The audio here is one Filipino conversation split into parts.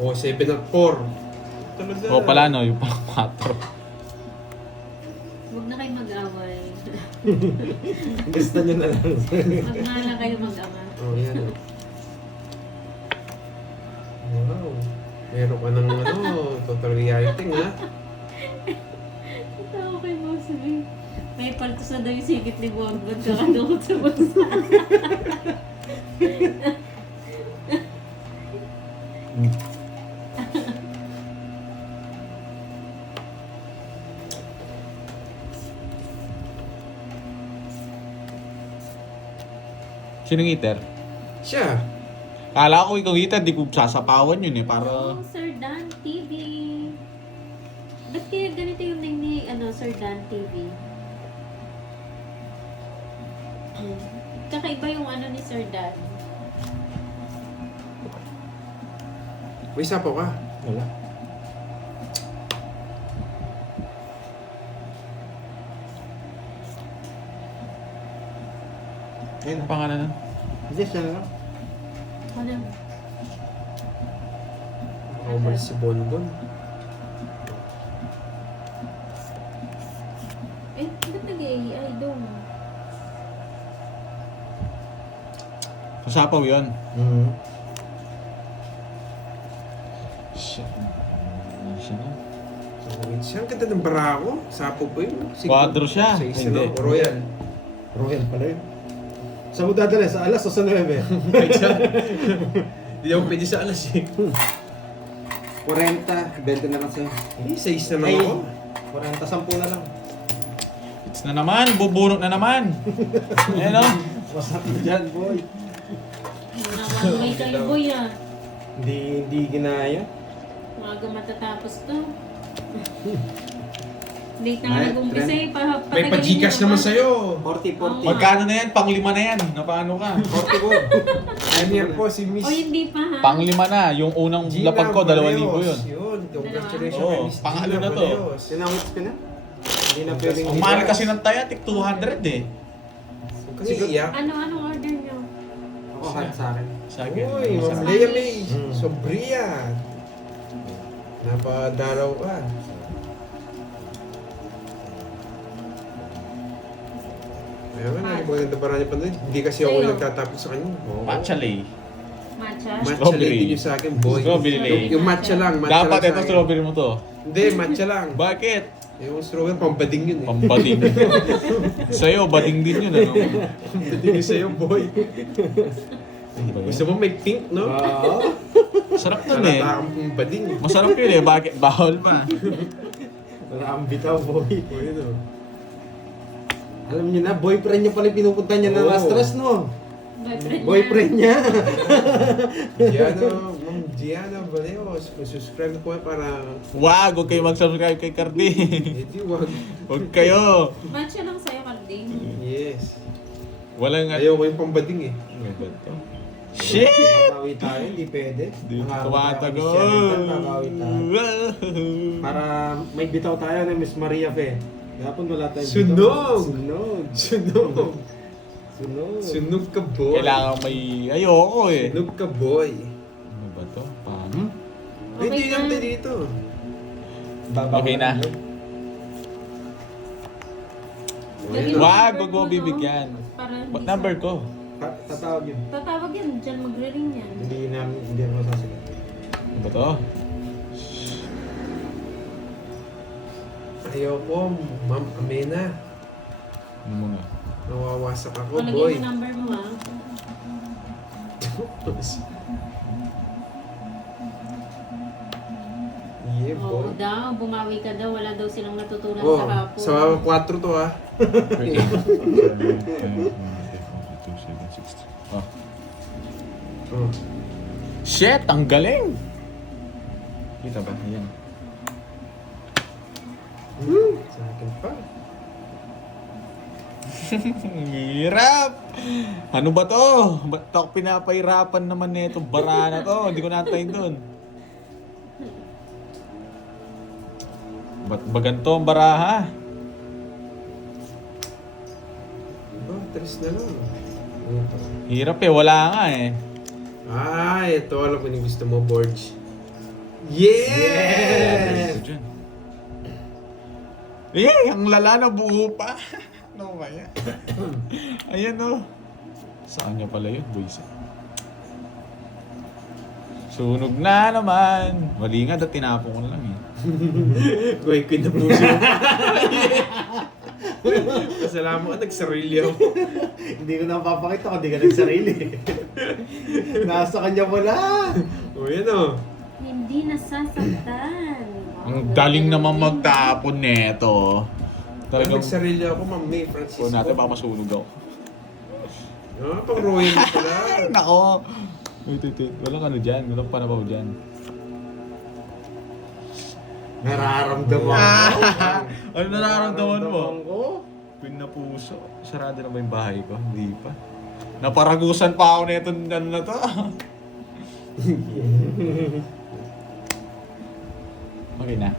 O, 7 at 4. Talaga. O pala no, yung pang 4. Huwag na kayo mag-away. Gusto nyo na lang. Magmana kayo mag-ama. Oh, yan. Wow. Meron ka ng total reality nga. Ito ako kay Boss B. May paltos na daw yung sigit ni Bonbon kakadukot sa bansa. Sinong eater? Siya. Kala ko ikaw eater, di ko sasapawan yun eh. Para... Oh, Sir Dan TV. Ba't kaya ganito yung name ni Sir Dan TV? Kakaiba yung ni Sir Dan. May sapo ka. Wala. Ano pangalan nun? Hindi siya lang. Ano? Umalis si Bonbon. Ba't nag-AI doon? Kasapaw yun. Shit. Siya na. Siya, ang ganda ng barako. Sapo po yun. Quadro siya. Sa isa Hindi. na. Royal. Royal pala yun. Saan mo dadala? Sa alas o sa 9? Hindi ako pwede sa alas eh. 40, 20 na lang sa'yo. Eh, 6 na lang Ay. ako. 40, 10 na lang. It's na naman, bubunot na naman. Ayan o. Masarap na dyan, boy. Nawaway kayo, boy ah. Hindi ginaya. Maaga matatapos to. Late na nga Ay, nag-umpisa eh. May pa-Gcash naman sa'yo. 40, 40. Magkano na yan? Pang-5 na yan. Napano ka? 40 boy. I'm here po si Miss O hindi pa ha? Pang-5 na. Yung unang Gina lapag ko, 2,000 Baleos. yun. Yun. Congratulations Oo, kay Miss pang-ano Gina na to? Baleos. Sinawit ko na. Hindi na pwedeng Ang mahal kasi ng taya, tik 200 eh. Kasi iyak. Anong order nyo? Ako hard sa akin. Sa akin. Uy, Ma'am Masarap. Lea May. Mm. Sobria. Napadaraw ka. Ayun nga, maganda pa rin pa doon. Hindi kasi ako Sa'yo? nagtatapos sa kanya. Oo. Matcha lay. Matcha? Matcha Strawberry. lady yun sa akin, boy. Strawberry lady. Yung matcha lang. Matcha Dapat lang sa ito akin. strawberry mo to. Hindi, matcha lang. Bakit? Yung strawberry, pambading yun eh. Pambading. Sa'yo, bading din yun. Ano? Pambading yun sa'yo, boy. Gusto mo may pink, no? Oo. Sarap nun eh. Halata kang pambading. Masarap yun eh. Bakit? Bawal pa. Wala kang bitaw, boy. Boy, no? Alam niyo na, boyfriend niya pala yung pinupunta niya na Oo. stress, no? Boyfriend Boyfriend niya. Ma'am Gianna Baleos, kung subscribe na po kayo para... Wag, huwag kayo mag-subscribe kay Cardi. Hindi, wag. Huwag kayo. Matcha lang sa'yo, Karding. Yes. Walang Ayaw ko yung pambading eh. Shit! Tatawi tayo, hindi pwede. Di Nakakatawa tumatago. kami siya, tatawi tayo. Para may bitaw tayo na Miss Maria Fe. Dapat wala tayong Sunog! bitaw. Sunog! Sunog! Sunog! Sunog ka, boy. Kailangan may... Ayoko eh. Sunog ka, boy. Ano ba to? Paano? Okay Hindi na. lang tayo dito. Okay na. Lagyan mo Wag, number wag mo mo, no? bibigyan. Para hindi Ba't number sa- ko? Tatawag yun. Tatawag yan, dyan magre-ring yan. Hindi naman sasagot. Ano ba to? Ayoko, Ma'am Amena. Ano mo nga? Nawawasak ako, O, boy. lagyan mo number mo ha. Yeah, Oo boy. daw, bumawi ka daw. Wala daw silang natutunan Oh, kahapon. sa 4 to ah. Oh. Oh. Shit! Ang galing! Kita ba? Ayan. Sa akin pa. Hirap! Ano ba to? Ba't ako pinapahirapan naman nito? Bara na to. Hindi ko naantayin dun. Ba't ba ganito ang baraha? Oh, 3 na lang. Hirap eh, wala nga eh. Ah, ito. Alam ko yung gusto mo, Borge. Yes! Ito dyan. Eh, ang lala na buo pa. Ano ba yan? Ayan o. Saan niya pala yun, boys? Sunog na naman. Mali nga, dati tinapon ko na lang eh. Kuy, queen na puso. Pasalamat ka, nagsarili ako. Hindi ko na mapapakita kung di ka nagsarili. Nasa kanya wala. O, yan o. Hindi nasasaktan. Ang daling naman magtapon neto. Talagang Nagsarili ako, Ma'am May Francisco. po natin baka masunog ako. Ah, pang Royal na pala. Ay, nako! Wait. Walang ano dyan, walang panabaw dyan. Nararamdaman ko. Ano nararamdaman mo? ko? Pin na puso. Sarado na ba yung bahay ko? Hindi pa. Naparagusan pa ako nito ano na to. Okay na.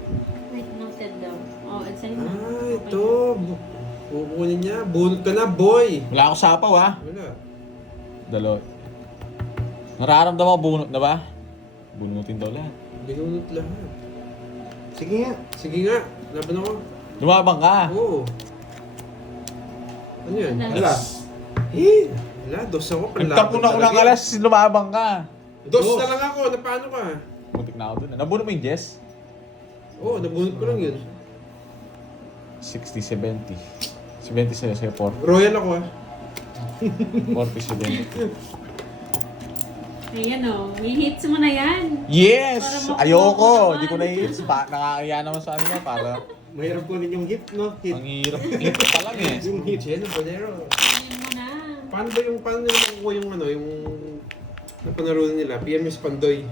Wait, noted daw. Oh, it's sa'yo na. Ah, ito. Kukunin niya. Bunot ka na, boy. Wala ako sapaw ha. Wala. Dalo. Nararamdaman ko bunot na ba? Bunutin daw lahat. Binunot lahat. Sige nga. Sige nga. Laban ako. Lumabang ka. Oo. Ano yan? Wala. Alas. Eh. Wala. Dos ako. Nagtapon ako ng alas, lumabang ka. Dos na lang ako. Paano ka? Muntik na ako dun. Nabunot mo yung Jess? Oo, nabunot ko lang yun. 60, 70. 70 sa'yo 4. Royal ako ah. 40, 70. Ayan o, hihits mo na yan. Yes! Para Ayoko! makuha Hindi ko naman. na-hits. Nakakaya naman sa amin para Mahirap kunin yung hit, no? Hit. ang hirap. Hits pa lang eh. Yung hit. Yan ang Valero. Ayan mo na. Paano nila makukuha yung ano, yung napanaroon nila? PMS Pandoy.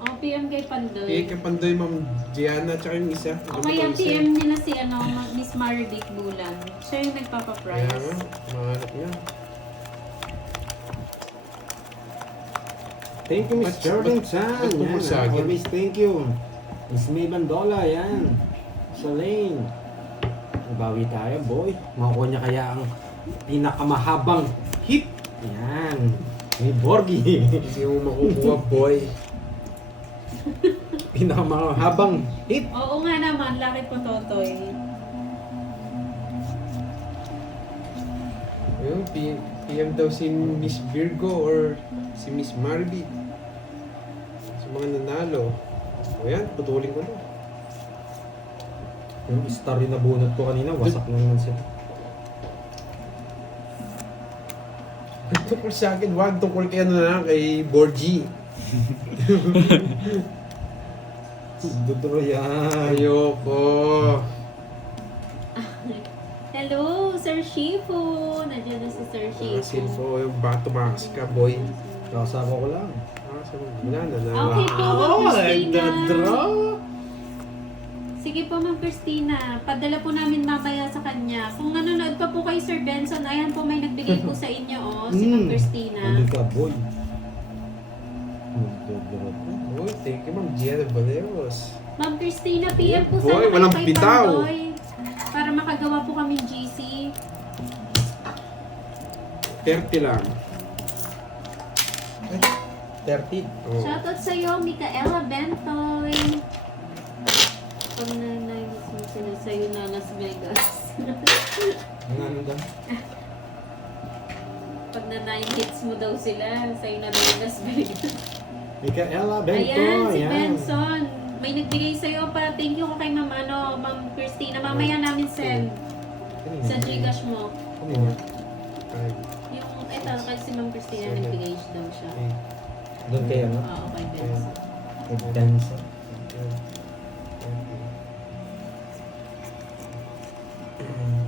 O, PM kay Pandoy. Kay Pandoy, Ma'am Gianna, tsaka yung isa. O kaya PM nila si Miss Marivic Bulan. Siya yung Kaya nagpapaprize. nga, mahanap niya. Thank you, Miss Jordan Chan. ba't Yan, pupursagin? always thank you. Miss May Bandola, yan. Sa lane. Nabawi tayo, boy. Makukuha niya kaya ang pinakamahabang hit. Yan. May Borgie. Hindi mo makukuha, boy. Pinakamahabang hit. Oo nga naman, laki po Totoy. Ayun, PM daw si Miss Virgo or si Miss Marby. Sa mga nanalo. O yan, putulin ko na. Yung star yung nabunot ko kanina, wasak na naman siya. Tungkol sa akin, wag tungkol kay ano na lang, kay Borgie. Dudro yan. Ayoko. Hello, Sir Shifu! Nandiyan na si Sir Shifu. Silfo, yung bato makas ka, boy. Kasama ko lang. Wala na na. Okay po, Ma'am Christina. nagdadraw. Sige po, Ma'am Christina. Padala po namin mamaya sa kanya. Kung nanonood pa po kay Sir Benson, ayan po may nagbigay po sa inyo, oh, si Ma'am Christina. Hindi ka, boy. Nagdadraw. Boy, thank you, Ma'am Gianna Valeros. Ma'am Christina, PM po Boy, sana kayo walang kay bitaw. Pandoy. Para makagawa po kami GC. 30 lang. 30. Oh. Shoutout sa'yo, Micaela Bentoy. Pag nanay mo sila sa'yo na Las Vegas. Ano daw? Pag na 9 hits mo daw sila, sa'yo na daw yung Las Vegas. Micaela Bento. Ayan, si yan. Benson. May nagbigay sa'yo para thank you ko kay Ma'am Christina. Mamaya namin send sa Gcash mo. Kanina. Yung, eto, kasi si Ma'am Christina nagbigay daw siya. Doon kay ano? Oo, kay Benson. Kay Benson.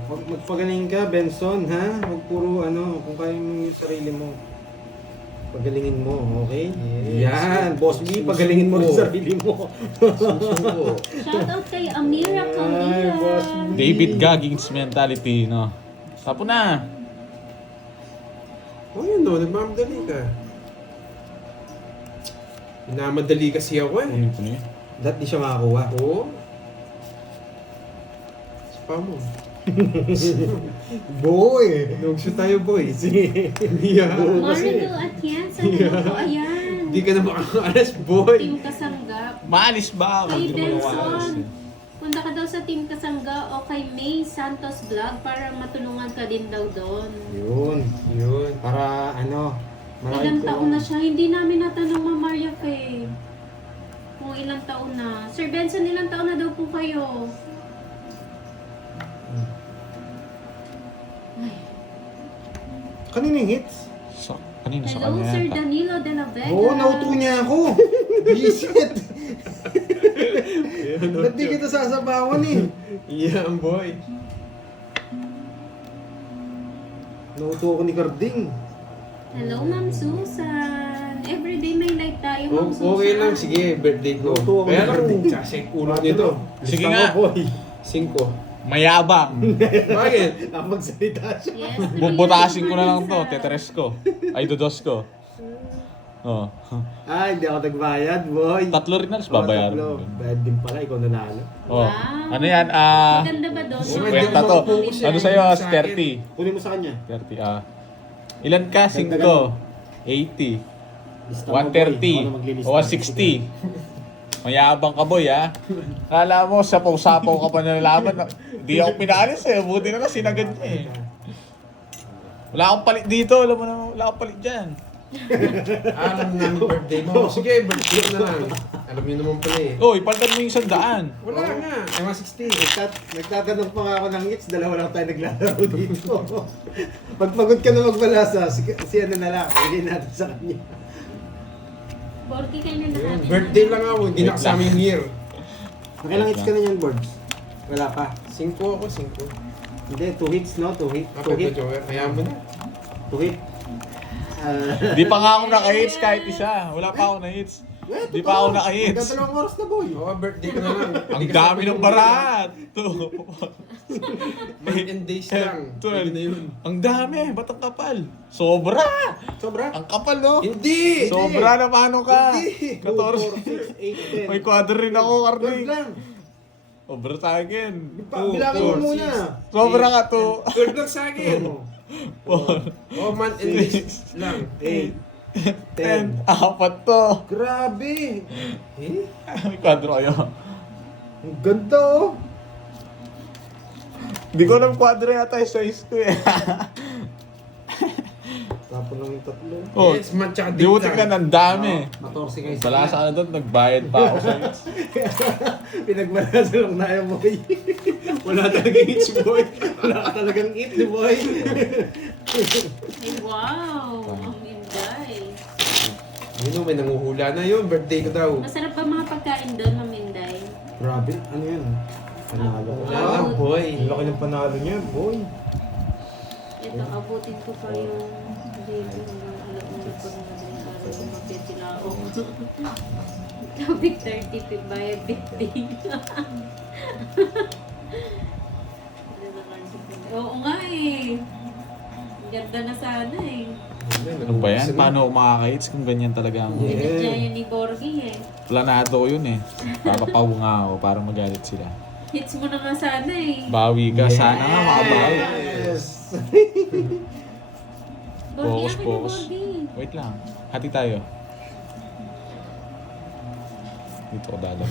Huwag magpagaling ka, Benson, ha? Huwag puro ano, kung kaya mo yung sarili mo. Pagalingin mo, okay? Yes. Yan, Boss B, pagalingin mo yung sarili mo. Susuko. Shoutout kay Amira Ay, Camilla. Boss B. David Goggins mentality, no? Tapo na. Oh, yun no, nagmamadali ka. Minamadali kasi ako eh. Kunin ko na yun. That di siya makakuha. Oo. Spam mo. Boy! Nugso tayo, boy. Sige. Yeah. Marilu Atienza, hello po, ayan. Hindi ka na makakaalas, boy. Team Kasanggap. Maalis ba ako? Kay Hindi mo Benson. maalis. Punta ka daw sa Team Kasangga o kay May Santos Vlog para matulungan ka din daw doon. Yun. Yun. Para ano, Ilang taon na siya? Hindi namin natanong, Ma'am Maria Faye. Kung ilang taon na. Sir Benson, ilang taon na daw po kayo? Ay. Kanina yung hits? Kanina sa Hello, kanya Sir yata. Danilo de la Vega. Oo, nauto niya ako. Bisit. Ba't di kita sasabawan eh? Yeah, boy. Nauto ako ni Carding. Hello, Ma'am Susan. Everyday may live tayo, Ma'am Susan. Okay lang, sige, birthday ko. Luto ako Kaya nito. lang, sasik ulo nito. Sige Gusto nga. mo, boy. 5. Mayabang. Bakit? Ang magsalita siya. Yes, Bubutasin ko na lang to. Tetres ko. Ay, dodos ko. Oh. Hindi ako nagbayad, boy. Tatlo rin na, babayaran. Tatlo. Bayad din pala, ikaw nanalo. Oh. Wow. Ano yan? Maganda ba doon? Okay, Kwenta to. Ano sa'yo? 30. Kunin mo sa kanya. 30. Ilan ka? 5. 80. Lista mo, boy. Ako na 130. maglilista. O 160. Mayabang ka, boy, ha? Kala mo, sapaw-sapaw ka pa na laban. Di ako pinaalis, eh. Buti na lang sinagad niya, eh. Wala akong palit dito. Alam mo na, wala akong palit dyan. Alam namin birthday mo. Sige, birthday ko na lang. Alam niyo naman pala eh. Oh, ipalitan mo yung 100. Wala nga. Ay, 160. Nagtatanong pa nga ako ng hits, dalawa lang tayo naglalaro dito. Pag pagod ka na magbalasa, si ano na lang, bigay natin sa kanya. Borky kayo na natin. Birthday lang ako, hindi na kasama yung year. Nakailang hits ka na yan, Boards? Wala pa. 5 ako, 5. Hindi, 2 hits, no? 2 hits. 2 Kapag hits. ito, Joker, kaya mo na. 2 hits. Di pa nga ako naka-hits kahit isa. Wala pa ako na-hits. Di pa ako naka-hits. Magdadalawang oras na, boy. Oo, birthday ko na lang. Ang dami ng barat. Month and days lang. Pwede na yun. Ang dami. Ba't ang kapal? Sobra! Sobra? Ang kapal, no? Hindi! Sobra na paano ka? Hindi. 14. 2, 4, 6, 8, 10. May quadro rin ako, 12 Cardi. lang. Sobra sa akin. Bilangin mo muna. Sobra nga to. 12 lang sa akin. Oh, month and days lang. 8, 10. Apat to. Grabe. Eh? May quadro kayo. Ang ganda, oh. Hindi ko alam quadro yata yung size ko eh. Tapos lang yung 3. Oh, Yes, month tsaka di date mo lang. tignan ang dami. 14 kayo Wala sa ano doon, nagbayad pa ako sa Pinagmalasa lang tayo, boy. Wala talaga hits, boy. Wala ka talagang eat, di boy. Wow, ang inday. Yun, may nanguhula na yun. Birthday ko daw. Masarap ba mga pagkain doon, Ma'am Inday? Grabe, ano yan? Panalo. Wala lang, boy. Ang laki ng panalo niya, boy. Ito, abutin ko pa yung baby hanggang alauna pag madaling araw lumapit sila ako. Topic 30, bayad 50. Oo nga eh. Ganda na sana eh. Ano ba yan? Paano ako makaka-hits kung ganyan talaga ang... Yeah. Pinadya yan ni Borgie eh. Planado ko yun eh. Papapaw nga ako para magalit sila. Hits mo na nga sana eh. Bawi ka. Sana nga makabawi. Yes. Borgie, Focus, akin na focus. Borgie. Wait lang. Hati tayo. Dito ko dalaw.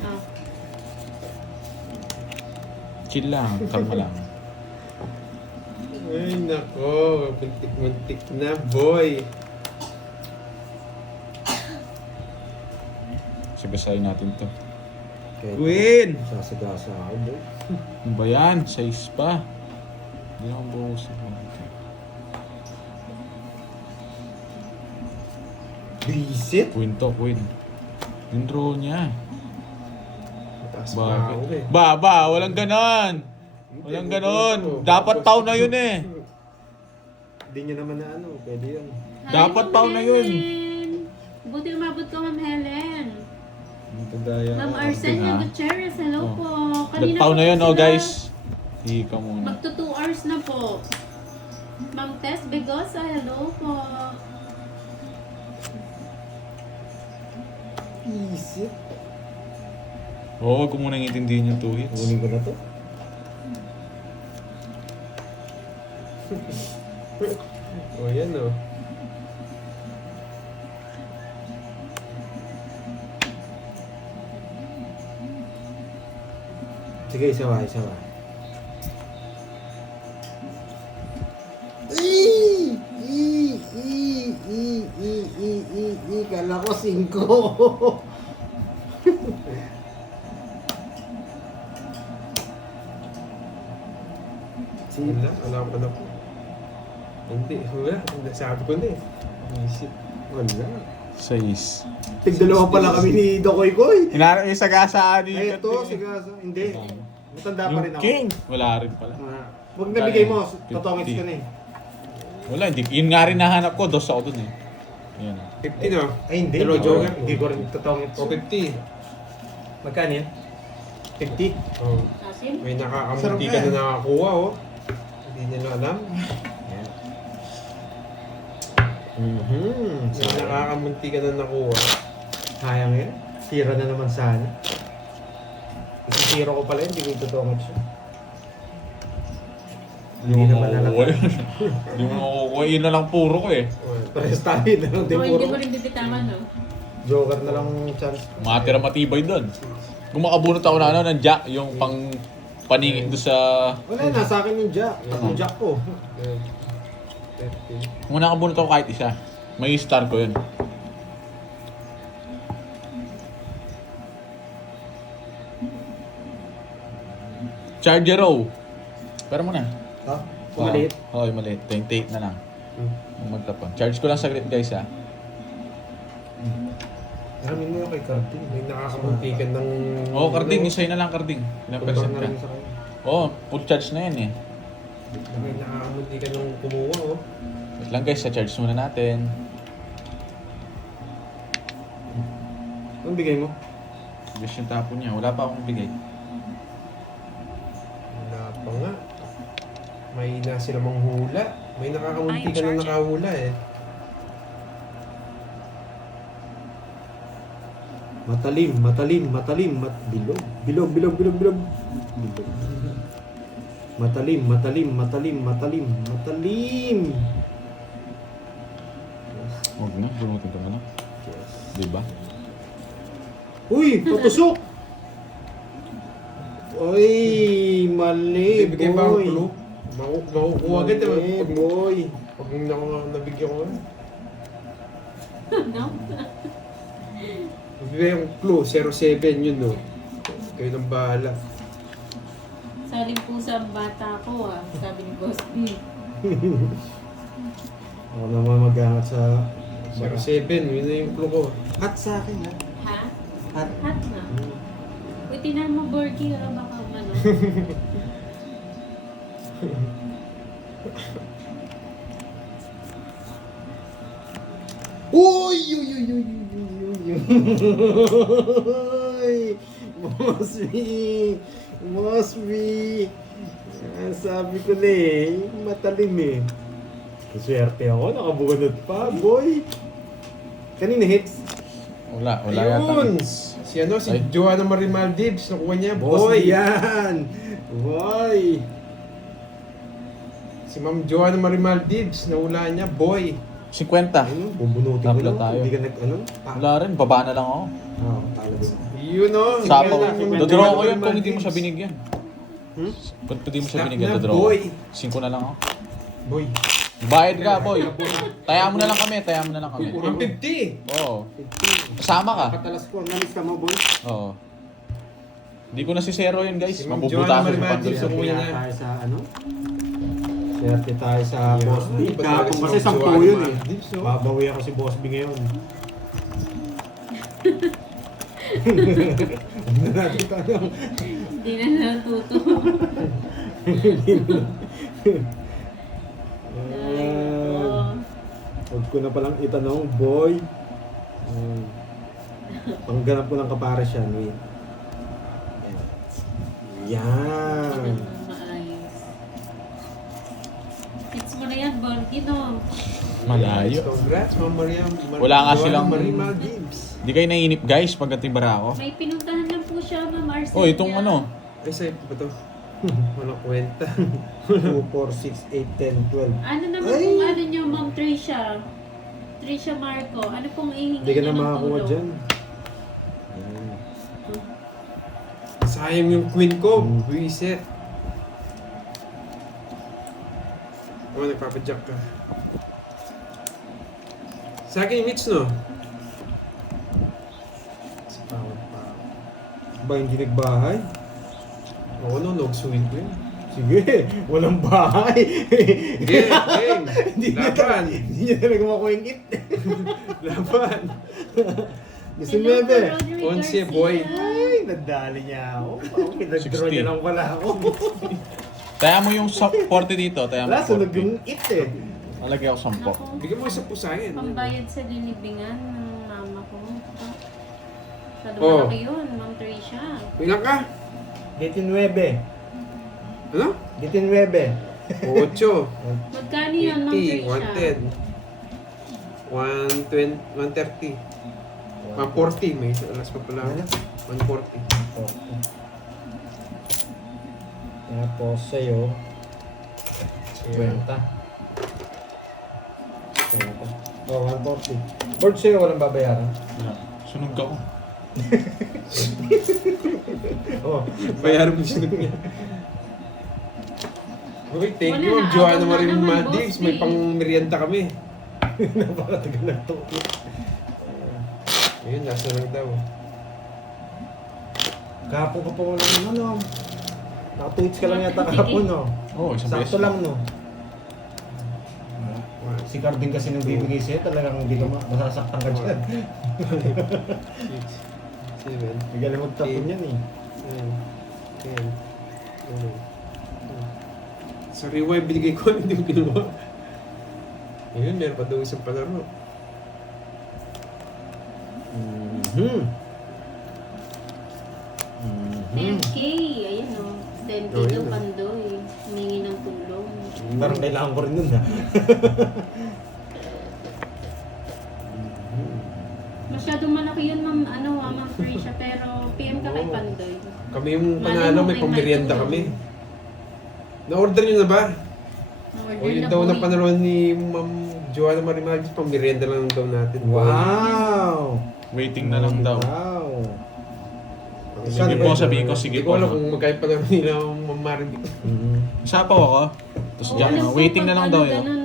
Ah. Chill lang. Kalma lang. Ay, nako. Muntik-muntik na, boy. Sigasayin natin to. Win! Sasagasa ako, boy. Ano ba yan? Size pa. Hindi ako buhos. Visit? Queen to, queen. Yung draw niya. Mataas pa ako eh. Walang ganon. Walang ganon. Dapat pau na yun eh. Hindi niya naman na ano, pwede yun. Hi, Dapat Ma'am pau na yun. Helen. Buti umabot ka, Ma'am Helen. Ma'am Ah. Arsenio Gutierrez, hello Oh. po. Nagpau na po yun, oh sila- guys. Hika muna. Magto 2 hours na po. Ma'am Tess Begosa, hello po. Isip. Oo, wag ko muna intindihin yung 2 hits. Kunin ko na to. O yan o. Sige, isa ba? Kala ko 5. Wala ko na po. Hindi, wala. Sabi ko na eh. Isip. Wala. 6. Tigdalawa pala kami ni Dokoy Koy. Hinarap yung sagasaan dito. Ay, ito, sigasa. Hindi. Matanda pa rin Yung ako. king. Wala rin pala. Huwag nabigay mo, 50. totongits ka na eh. Wala, hindi. Yun nga rin nahanap ko. 2 ako dun eh. Yan. 50 no? Ay, hindi. Pero No, Joker. Hindi ko rin totongits. O 50. Magkano yan? 50? Oh. Asim? May nakakamunti Sarap ka yan. na nakakuha oh. Hindi nila alam. May nakakamunti ka na nakuha. Sayang yan. Sira na naman sana. Isisiro ko pala yun, hindi ko yung totongits yun. Hindi naman makukuha nalagay. yun. Hindi mo makukuha. Yun na lang puro ko eh. Parehas tayo na lang din So, hindi mo puro. rin bibitawan, no? Joker na lang chance. Matira matibay doon. Kung makabunot ako na ng jack, yung pang paningit doon sa... Wala na, sa akin yung jack. Ang jack ko. 30. Kung nakabunot ako kahit isa, may star ko yun. Charger O. Pero mo na. Ha? Maliit. Oo, maliit. 28 na lang. Hmm. Yung magtapon. Charge ko lang saglit guys ha. Amin mo yung kay Carding. May nakakamunti ka ng... Oo, Carding. Yung sa'yo na lang, Carding. Ilang percent ka? Oo, full charge na yan eh. May nakakamunti ka ng kumuha oh. Wait lang guys, sa charge muna natin. Anong bigay mo? Guys yung tapon niya. Wala pa akong bigay. Wala pa nga. May na sila manghula. May nakakamunti ka na nakahula eh. Matalim. Bilog. Bilog. Matalim. Huwag na, bunutin ka na lang. Diba? Uy, patusok! Uy, mali, Bigay pa ang boy. clue. Makukuha agad eh. Mali, boy. Pag nabigyan ko na. No? Bigay yung clue. 07 yun no. Kayo nang bahala. Saling po sa bata ko, ah. Sabi ni Boss B. Ako naman mag-angat sa... 07, yun na yung clue ko. Hat sa akin, ha? Ha? Hat. Hat na. Uy, tinan mo, Borky, baka ano. Uy! Mosby! Sabi ko na eh, matalim eh. Swerte ako, nakabunod pa, boy! Kanina hits? Wala yata. Ayun! Si Ay. Joanna Marie Maldives. Nakuha niya. Boy! Boy! Yan! Boy! Si Ma'am Joanna Marie Maldives. Nahula niya. Boy! 50. Ano? Bubunutin ko Tabla lang. tayo. Hindi ka ano? Wala rin, baba na lang ako. Oo, talaga. Yun o. Sapaw. Joanna Dodraw ko Marie yun kung hindi mo siya Maldives. binigyan. Hmm? Kung hindi mo siya Stop binigyan, na, dodraw boy. ko. 5 na lang ako. Boy! Bayad ka, boy. Taya mo na lang kami. Ang 50! Oo. Kasama ka. Katalas ko, nalista mo, boy. Oo. Hindi ko na si Zero yun, guys. Si Ma'am Mabubutasan Joanna sa Marie pandol. Maldives, Swerte niya. tayo sa ano? Swerte tayo sa Yeah. Boss B. Iba talaga Kahapon si kasi Ma'am 10 Joanna yun eh. Maldives, oh. Babawi ako si Boss B ngayon. Ano natin tanong? Hindi na natuto. Huwag ko na palang itanong, boy. Pangganap ko ng kapares yan, wait. Yan. Maayos. Hits mo na yan, Borky, no? Malayo. Congrats, Ma'am Maria. Wala nga Joanna silang- Marie Maldives. Hindi kayo naiinip, guys, pag bara ako. May pinuntahan lang po siya, Ma'am Arcelia. Oh, itong ano. Ay, sa'yo ba ito? Walang kwenta. 2, 4, 6, 8, 10, 12. Ano naman Ay! kung ano nyo, Ma'am Tricia? Tricia Marco, ano pong ihingi Hindi ka na nyo ng makakuha tulong? dyan. Ayan. Sayang yung queen ko. Hmm. Reset. Oh, nagpapadyak ka. Sa akin yung Mitch, no? Sa power pa. Ba hindi nagbahay? Oo, no, nag-swing ko yun. Sige, walang bahay. Game, game. Hindi niya Laban. Hindi niya talaga makuha yung it. Laban. Gusto Hello, mo, Bebe? Roderick Once, Garcia. boy. Ay, nadali niya ako. Parang pinag-draw 60. niya lang pala ako. Taya mo yung 40 dito, taya mo Wala, sunog 40. yung it eh. Malagay ako 10. Naku, Bigyan mo isa po sa akin. pambayad sa linibingan ng mama ko. Sa Oh. malaki yun, Ma'am Tricia. Ilan ka? 19. Ano? 19. 8. Magkano yun, Ma'am 80, Tricia? 120, 130. 140. May alas pa pala. Ano? 140. Tapos sa'yo, 50. Oh, 140. Board sa'yo, walang babayaran. Sunog ako. Oh, Bayaran mo siya niya. Okay, thank Wala you, na, Ma'am Joanna abang na Marie naman, Madix. boss, May eh. pang merienda kami. napakatagal na to. Ayun, nasa lang daw. Kahapon ka pa ko lang ano. Naka-tweets ka lang yata kahapon, no? Oo, isang beses. Sakto lang, no? Si Carding kasi nung bibigay sa'yo, talagang hindi ka masasaktan ka dyan. 6, 7, Bigyan mo magtapon yan eh. 9, 10, 11. Sa rewind, binigay ko, hindi ko kinuha. Ayun, meron pa daw isang palaro. Mhm. 10K, ayan o. 10K Oh, daw yun. Pandoy. Humingi ng tulong. Parang kailangan ko rin nun, ha? Masyadong malaki yun, Ma'am Tricia, pero PM ka kay Oo. Pandoy. Kami yung Malay panalo, mo, may may pang-merienda tulong. kami. Na-order nyo na ba? Order O yun na daw boy. na panaroon ni Ma'am Joanna Marie Madix, pang-merienda lang daw natin. Wow! Waiting na lang daw. Wow! Sige po, sabihin ko, sige Hindi ko po. alam kung magkaya pa lang nila ang Ma'am Maribik. Sapaw ako. Tapos Oo, dyan, alam ko, waiting na pag lang ano, daw yun. ganun,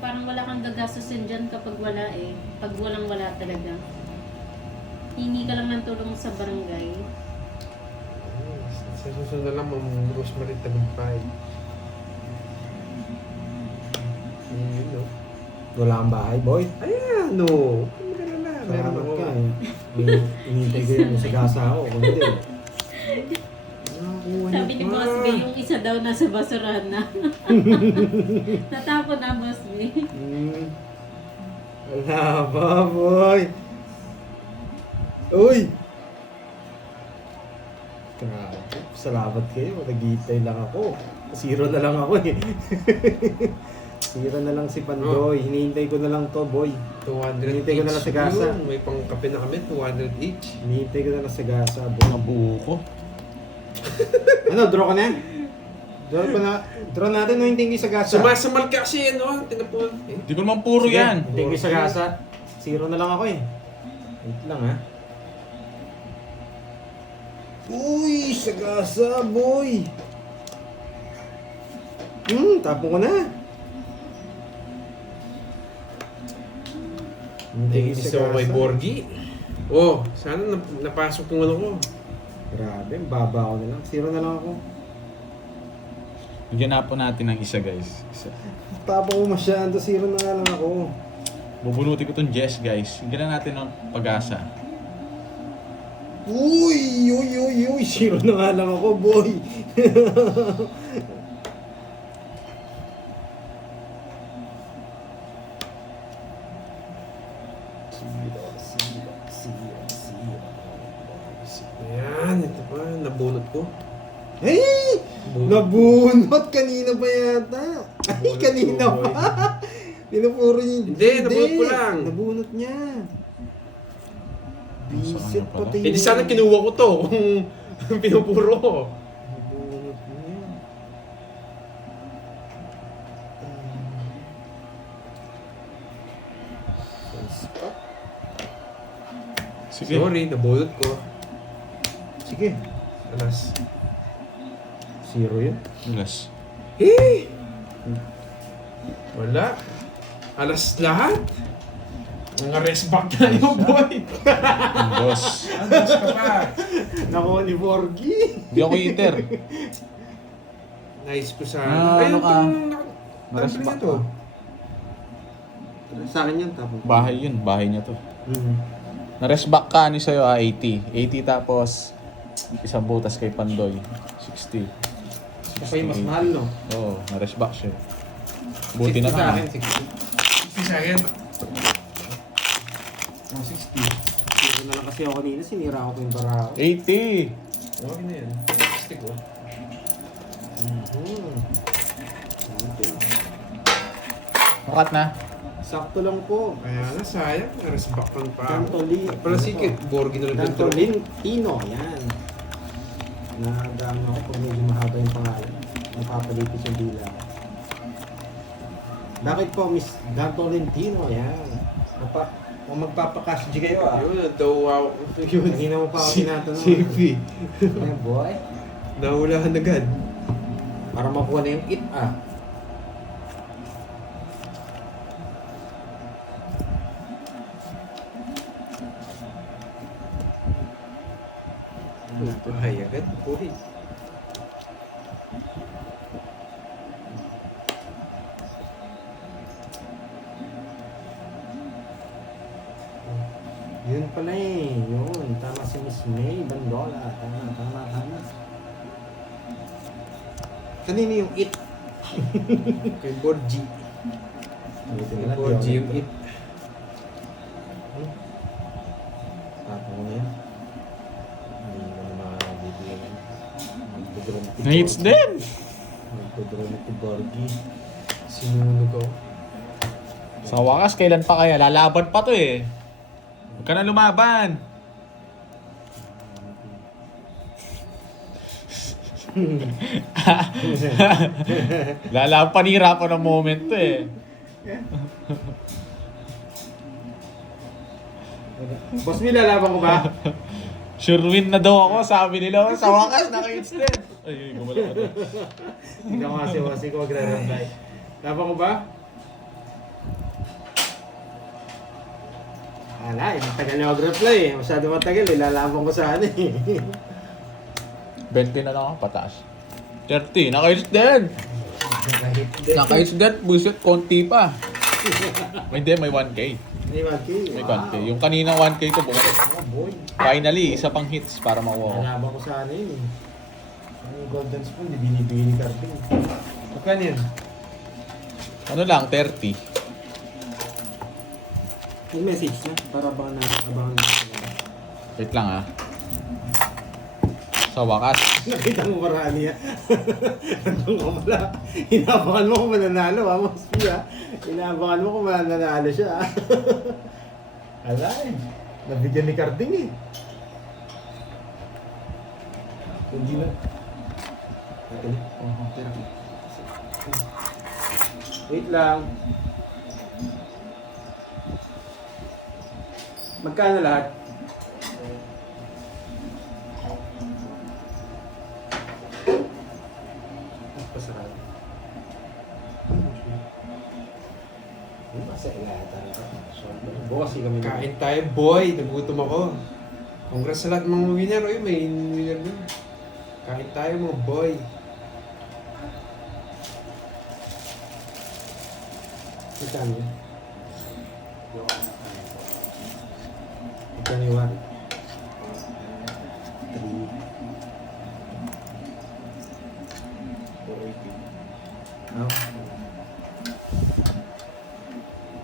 parang wala kang gagastusin dyan kapag wala eh. Pag walang wala talaga. Hingi ka lang ng tulong sa barangay. Sa susunod na lang, Ma'am Rosemary Tagumpay. Yun, no? Wala kang bahay, boy. Ayan, no. Meron Salamat ako. ka eh. Inintay ko yung sigasa ako. Kung hindi. Nakakuha niya Sabi ni pa. Boss B, yung isa daw nasa basurahan na. Natapon na, Boss B. Wala ba, boy? Uy! Grabe. Salamat kayo. Nag-iitay lang ako. 0 na lang ako eh. 0 na lang si Pandoy. Hinihintay ko na lang to, boy. 200 Hinihintay ko na lang sa gasa. Yun, may pang-kape na kami, 200 each. Hinihintay ko na lang sa gasa, boy. Ang buo ko. Ano, draw ka na? Draw pa na. Draw natin no, hindi sa gasa. Sumasamal ka kasi, ano? Tinapon. Eh. Di ko naman puro Sige, yan. Hindi sa gasa. 0 na lang ako eh. Wait lang ha. Uy, sa gasa, boy. Tapon ko na. Thank you so kay Borgie. Oh, sana napasok yung ano ko. Grabe, baba ko na lang. 0 na lang ako. Bigyan na po natin ng isa, guys. Isa. Tapon ko masyado, 0 na nga lang ako. Bubunutin ko tong Jess, guys. Bigyan na natin ng pag-asa. Uy, 0 na nga lang ako, boy. Ayan, ito pa, nabunot ko. Hey! Nabunot kanina pa yata. Ay, Nabunot kanina ko, boy. pa. Pinupuro niya. Hindi, nabunot ko lang. Nabunot niya. Bisit Saan na pala? pati. Eh di sana kinuha ko to. Pinupuro ko. Bunot mo yan. Sige. Sorry, nabulot ko. Sige. Alas. 0 yun. Alas. Eh! Wala. Alas lahat. Mga rest back tayo, boy. Dos. Alas ka pa. Nakuha ni Borgie. Hindi ako eater. Nice ko sa... Ano ka? Rest Rest back back to. Sa akin yan, tapos. Bahay yun. Bahay niya to. Mm. Na-rest back ka ni sa'yo 80. 80 tapos isang butas kay Pandoy. 60. Siya pa yung mas mahal, no? Oo, na-rest back siya. Buti na 60 sa lang. akin, 60. 60 sa akin. Oh, 60. Sino na lang kasi ako kanina, sinira ko yung bara ko. 80! Okay na yan. Stick ko. Makat na. Sakto lang po. Kaya nga, sayang. Rest back lang pa. Cantoli. Pala sikit. Borgi na lang dito. Tolentino, yan. Nadaan ako pag medyo mahaba yung pangalan. Napapalipis yung dila. Bakit po, Miss Dan Tolentino, yan. Kung magpapakash G kayo, ah. Yun, natawa ako. Yun. Kanina mo pa ako tinatanong. CP. Yan, boy. Nahulaan agad. Para makuha na yung it, ah. Ay, agad. Puri. Yun pala eh. Yun. Tama si Miss May Bandola. Tama. Kanina yung it. Kay Borgi. Buti Kay na lang, Borgi di yung ako- it. Tapos mo na yan. Hindi mo na makabibigyan. Magdodrome ti Na-hits Borgie. din! Magdodrome ti Borgie. Sinunog ako. Sa wakas, kailan pa kaya? Lalaban pa to eh. Huwag ka na lumaban. Lalaban, panira pa ng moment to eh. Boss, may lalaban ko ba? Sure win na daw ako, sabi nila. Sa wakas, naka-hits din. Ay, gumala ka doon. Hindi ako kasi ko magre-reply. Laban ko ba? Ala, matagal na mag-reply eh. Masyado matagal eh. Lalaban ko sana eh. 20 na lang ako, pataas. 30, naka-hits din. Kahit din. Naka-hits din, buset, konti pa. Hindi, may 1K. May 1K. May 1K. Yung kanina 1K to, bumalik. Oh boy. Finally, isa pang hits para makuha ko. Lalaban ko sana yun eh. Ang golden spoon, di binibigay ni Carping. Magkano yan? Ano lang, 30. Yung message na, para abangan na. Wait lang ah. Sa wakas. Nakita mo paraan niya. Nandun ka pala. Inabangan mo kung mananalo ha, Mas P ha. Inabangan mo kung mananalo siya ha. Alay, nabigyan ni Carding eh. Hindi na. Wait lang. Magkano lahat? Pasarado. Masaya lahat. Bukas kami. Kain tayo, boy. Nagutom ako. Congrats sa lahat ng mga winner. Uy, may winner din. Kain tayo, mga boy. Magkano yun? Magkano yung wari? 3.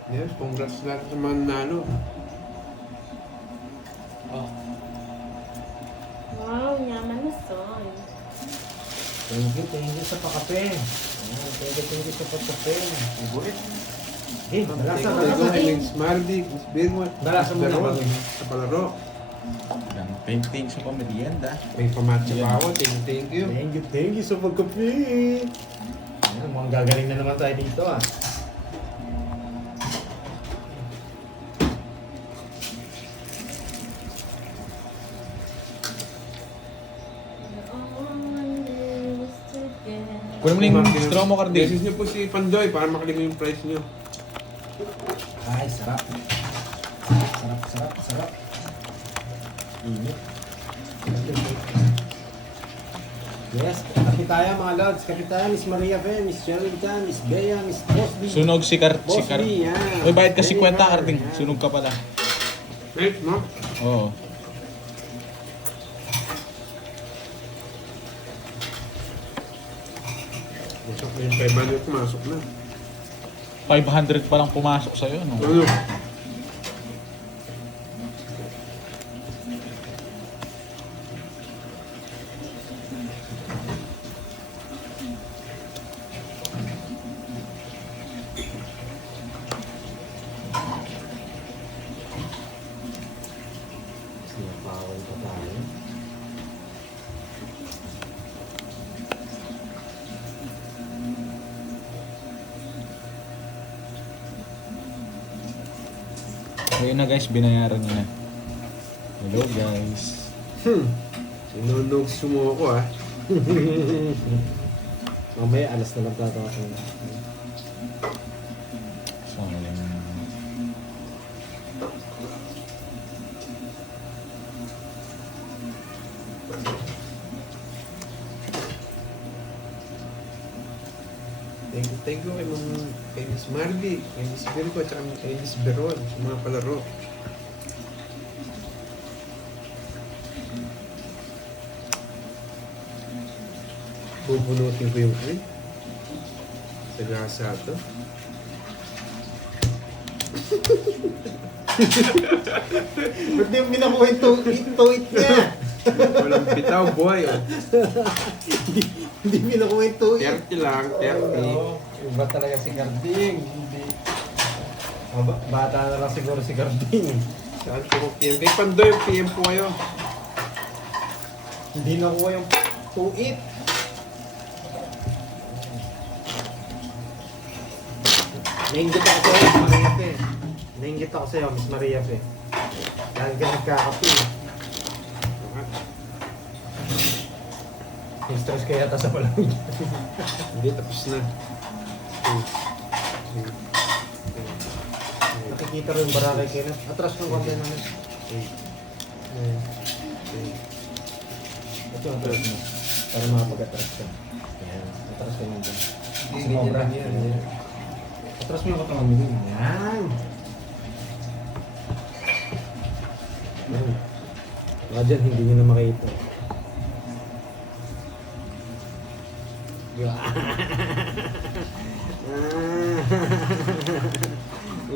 Yes, congrats sa lahat sa mga nanalo. Wow, yaman na son. Thank you sa pakape. Thank you sa pakape. Ibulit. Eh, Thank malasa, you, malasa. Miss Mardi, Miss Birmo, Malasa mo na, Palaro, Mardi. sa palaro. Thank sa pamerienda. May pamatcha pa ako. Thank you. Thank you sa pagkape. Ayan, mukhang gagaling na naman tayo dito ah. Kunin mo na yung straw mo, Cardi. Message niyo po si Pandoy para makalim yung price niyo. Ay, sarap. Sarap. Init. Yes, kape tayo mga lods. Kape tayo, Miss Maria Fe, Miss Geraldine, Miss Bea, Miss Bosby. Sunog si Car... Boss B, yan. Uy, bayad ka Very 50, hard, Carding. yan. Sunog ka pala. Right, no? Oo. Masok na yung 500, pumasok na. 500 pa lang pumasok sa'yo, no? Ano? Sinapawal pa tayo. Ayun na guys, binayaran niya na. Hello guys. Sinunog sumuko ah. Mamaya, alas na lang tatapos. Sayang. Thank you kay Miss Marby, kay Miss Virgo, at kay Miss Beron, sa mga palaro. Bubunutin ko yung cream. Sa gasa ito. Ba't di mo binakuha yung tuit niya? Walang bitaw, boy. Oh. Hindi binakuha yung tuit. 30 lang, 30. Oo, iba talaga si Garding. Hindi. Bata na lang siguro si Garding. Saan po PM? Kay Pandoy, PM po kayo. Hindi nakuha yung tuit. Nainggit ako sa'yo, Miss Maria Fe. Nainggit ako sa'yo, Miss Maria Fe. Dahil ka nagkakapi. May stress ka yata sa palamig. Hindi, tapos na. Nakikita rin yung barakay kayo na. Atras ng konti namin. Ito, atras mo. Para makapag-atras ka. Ayan, atras ka nyo dyan. Sumobra. Atras mo yung katawan mo dun. Ayan. Ayan. Baka dyan, hindi nyo na makita.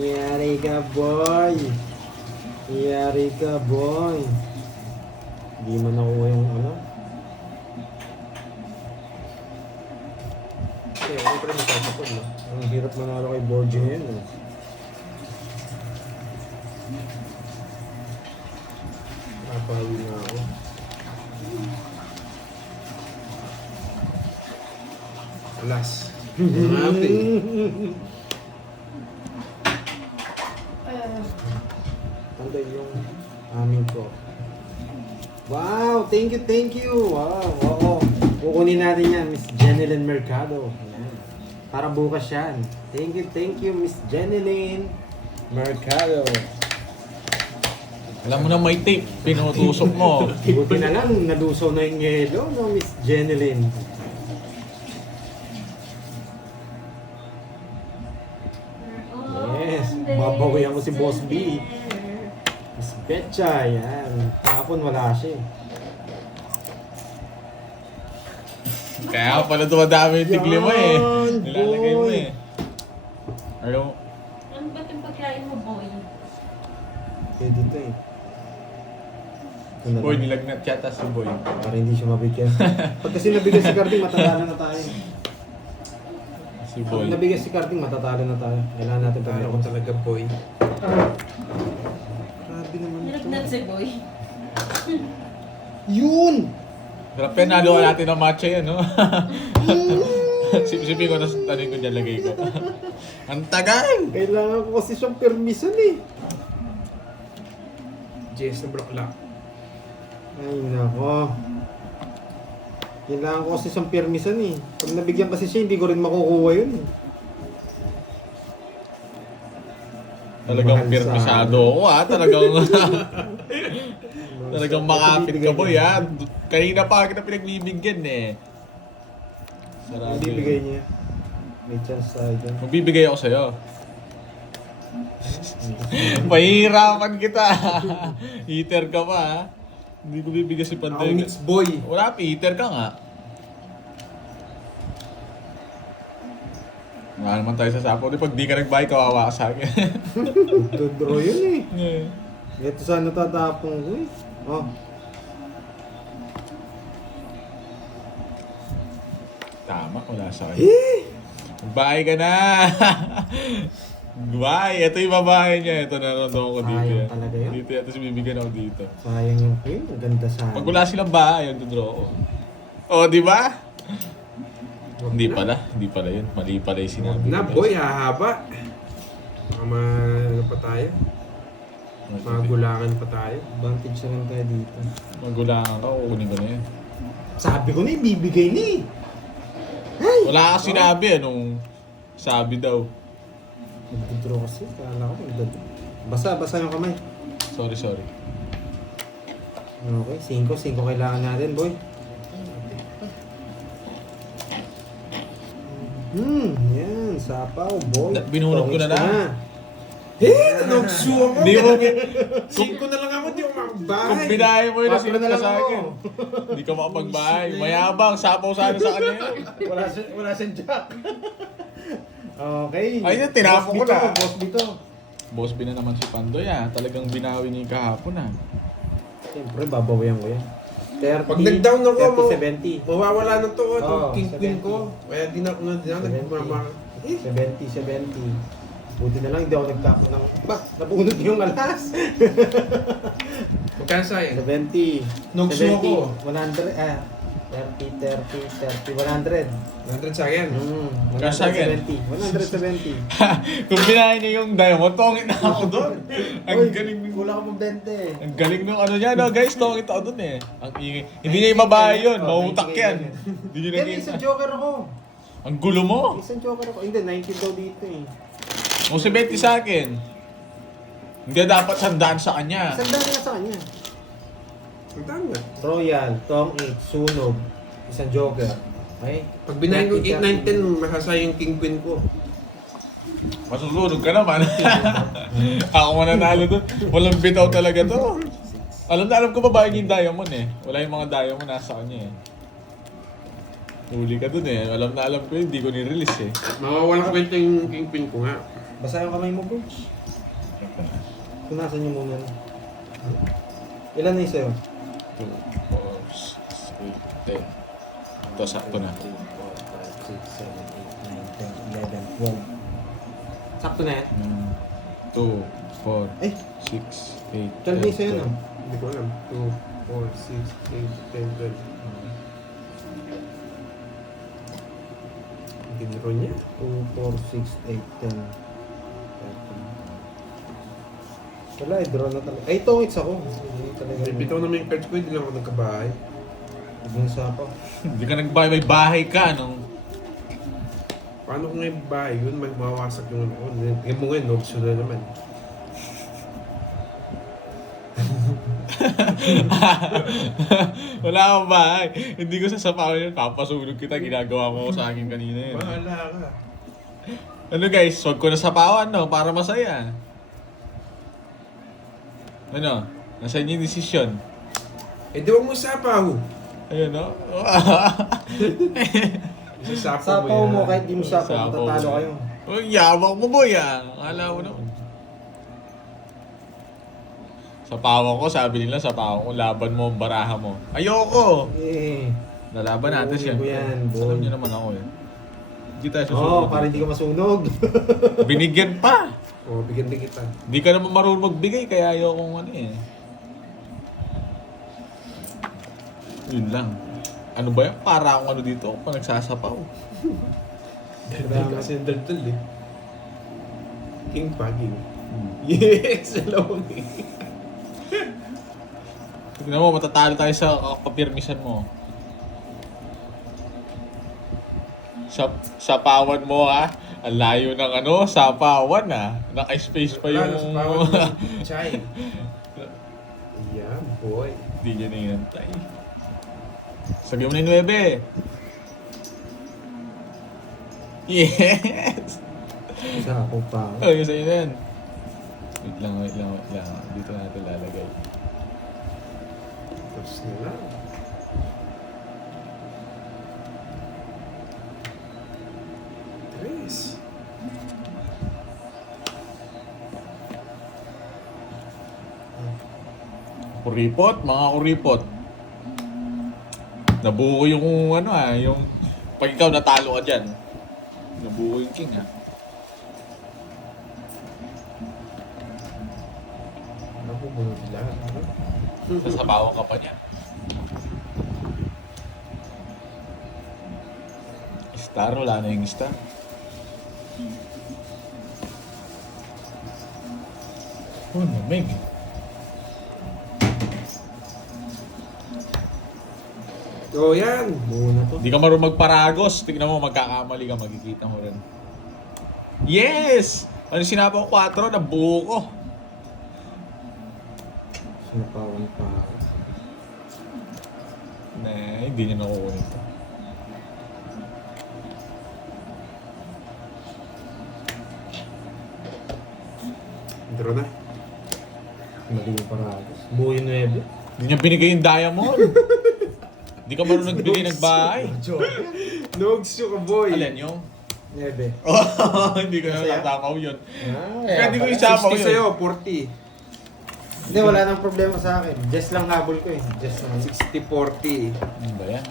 Yari ka, boy. Yari ka, boy. Hindi man nakuha yung ano. Okay, ako pa rin matatapon, no? Ang hirap manalo kay Borgia yun. Eh. Napahawi na ako. Alas. Happy. Tanda yung amin ko. Wow! Thank you! Wow! Oo. Kukunin natin yan, Miss Jeneline Mercado. Yan. Para bukas yan. Thank you, Miss Jeneline Mercado. Alam mo na may tape, pinutusok mo. Buti na lang, nalusaw na yung yelo, no, Miss Jeneline. Yes, babawihan ko si Boss B. Miss Betcha, yan. Kahapon wala siya. Kaya pala dumadami yung tigli mo eh. Yan, Nilalagay mo boy. eh. Ano? Ano ba itong pagkain mo, boy? Pwede ito eh. Ito na Boy, lang. nilagnat yata si Boy. Para hindi siya mabigyan. Pag kasi nabigyan si Carding, matatalo na tayo. Si Pag Boy. nabigyan si Carding, matatalo na tayo. Kailangan natin Talo ko pagkakas. talaga, boy. Grabe naman ito. Nilagnat si boy. Yun! Grabe, naluwa natin ng matcha yan, no? Sipsipin ko, tapos tanin ko dyan, lagay ko. Ang tagal! Kailangan ko kasi siyang permisan eh. Jess na block. Ay, nako. Kailangan ko kasi siyang permisan eh. Pag nabigyan kasi siya, hindi ko rin makukuha yun eh. Talagang Mahal pirmisado ako, ha? Talagang... Talagang makapit ka, boy, ha? Kanina pa kita pinagbibigyan, eh. Sarado Hindi yun. bigay niya. May chance tayo dyan. Magbibigay ako sa'yo. Mahihirapan kita. Heater ka pa, ha? Hindi ko bibigyan si Ako Panday. mix boy. Wala, heater ka nga. Wala naman tayo sa sapo. Di pag di ka nagbayad, kawawa ka sa akin. Dodro yun eh. Yeah. Ito sana tatapong ko eh. Oh. Tama, wala sa akin. Bye ka na! Bye! Ito yung babae niya. Ito naroon ko dito. Sayang Yan. talaga yun. Dito yan. Tapos bibigyan ako dito. Sayang yung queen. Ang ganda sana. Pag wala silang bahay, yung dodraw ko. Oh, di ba? Hindi pala. Hindi pala yun. Mali pala yung sinabi Na ko. boy, hahaba. Baka ano pa tayo? Magulangan pa tayo. Advantage na lang tayo dito. Magulangan ka, kukunin ko na yan. Sabi ko na ibibigay ni. Wala ka sinabi, anong sabi daw. Nagdodro kasi. Kala ko magdodro. Basa yung kamay. Sorry. Okay, 5 kailangan natin, boy. Yan, sapaw, boy. Binunod ko na na. Nagsu ako. Di mo, 5 na lang ako, di ako kung makabay. binahe mo yun, Patro nasinod na ka lang sa ako. akin. Hindi ka makapagbahay. Mayabang, sapaw sana sa kanya yun. Wala siyang jack. Okay. Ay, yun, tinapon ko na. Boss Bito. Boss B na naman si Pandoy, ah. Talagang binawi niya yung kahapon, ah. Siyempre, babawian ko yan. 30, Pag nag-down ako, 30, 70. Mawawala na to, itong Oo, king queen 70. ko. Kaya di na ako nagmamahal. 70. Buti na lang, hindi ako nagtako ng... Ba, nabunod yung alas. Magkano sa'yo? 70. Nugso ako. 100, 30, 100. 100 sa akin. Magkano sa akin? 170. Kung binahe niya yung diamond, tongit na ako doon. Ang Uy, galing. kulang ka pang 20. Ang galing nung ano niya, no guys, tongit ako doon eh. Ang ingay. Hindi niya ibabahay yun, mautak yan. Hindi niya Kaya isang nakita. joker ako. Ang gulo mo. Isang joker ako. Hindi, 19 daw dito eh. O si Betty sa akin. Hindi dapat sandaan sa kanya. Isang dami na sa kanya. Ang tama. Royal, Tong 8, Sunog, isang joker. Okay? Pag binahin ko 8, 9, 10, masasaya yung king queen ko. Masusunod ka naman. Ako mananalo doon. Walang bitaw talaga to. Alam na alam ko babae yung diamond eh. Wala yung mga diamond nasa kanya eh. Huli ka dun eh. Alam na alam ko yun, hindi ko ni-release eh. Mawawala kwenta yung king queen ko nga. Basa yung kamay mo, bro. Punasan niyo muna. Ilan na yung sa'yo? 2, 4, 6, 8, 10. Ito, sakto na. 3, 4, 5, 6, 7, 8, 9, 10, 11, 12. Sakto na yan? 2, 4, Eh, 6, 8, 12 na sa'yo, no? Hindi ko alam. 2, 4, 6, 8, 10, 12. Ginro niya. 2, 4, 6, 8, 10. Wala, draw na talaga. Ay, tongits ako. Hindi talaga. Bitaw naman yung cards ko, hindi lang ako nagkabahay. Ibang sapa. Hindi ka nagbahay, may bahay ka, no? Paano ko ngayon bahay yun? Mawawasak yung ano ko. Ngayon mo ngayon, nobs na naman. Wala akong bahay. Hindi ko sasapawan yun. Papasunog kita. Ginagawa mo sa akin kanina yun. Bahala ka. Ano guys, wag ko na sapawan, no? Para masaya. Ano? Nasa inyo yung desisyon. Eh, di wag mo sapaw. Ayun, no? Isasapaw Sapaw mo kahit di mo sapaw, Sapaw matatalo mo. kayo. Oh, yabang mo boy ah. Akala mo naman. Sa pawang ko, sabi nila sa pawang ko, laban mo ang baraha mo. Ayoko! Eh. Lalaban natin Kunin siya. ko yan, boy. Alam niyo naman ako eh. Hindi tayo Oo, susunod. para hindi ka masunog. Binigyan pa! O, Oh, bigyan din kita. Hindi ka naman marunong magbigay, kaya ayokong ano eh. Yun lang. Ano ba yan? Para akong ano dito, pa nagsasapaw. Daldal kasi yung daldal eh. King pa, king. Yes! Alam mo eh. Tignan mo, matatalo tayo sa kapapirmisan mo. Sapawan mo ha. Ang layo ng ano, sapawan ha. Naka-space pa yung... Chai. Yeah, boy. Hindi niya nainantay. Sabi mo na yung 9. Yes! Isa ako pa. Oh, yung sa'yo na yan. Wait lang. Dito natin lalagay. Tapos na lang. Tres. Kuripot, mga kuripot. Nabuo yung ano yung pag ikaw natalo ka dyan. Nabuo yung king ha. Nabubulog lahat. Sasabawan ka pa niya. Star, wala na yung star. Oh, namig. Oh, yan. Buo na to. Hindi ka marunong magparagos. Tignan mo, magkakamali ka, magkikita mo rin. Yes! Ano sinabi ko 4, nabuo ko. Sinapawan pa ako. Hindi niya nakukunin ito. Draw na. Mali yung paragos. Buo yung 9. Hindi niya binigay yung diamond. Hindi ka marunong nagbigay ng bahay. Nogs ka, boy. Alin yung? 9. Oh, hindi ko na Masaya? natakaw yun. Kaya Pwede ko isapaw 60 yun. sa'yo, 40. Hindi, wala nang problema sa akin. Just lang habol ko eh. Just lang. 60-40. Ano ba yan?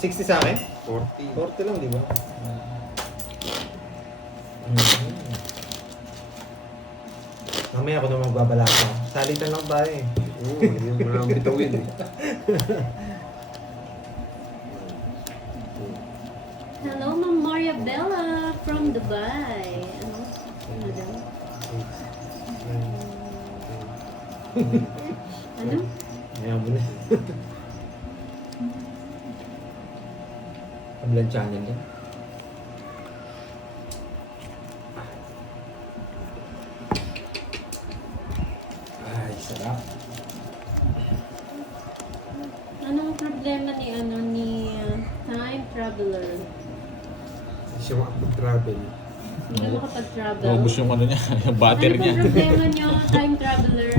60 sa akin? 40. 40 lang, di ba? Mamaya ako na magbabalasa. Salitan lang tayo eh. Oo, yung mga bitawin eh. Hello, Ma'am Maria Bella from Dubai. Ano? Ano daw? Ano? Ayaw mo na. Kablan channel yan. Ay, sarap. Anong problema ni Time Traveler? Hindi siya makapag-travel. Hindi ka makapag-travel. Naubos yung ano niya, yung battery Ano niya. pong problema niyo, Time Traveler?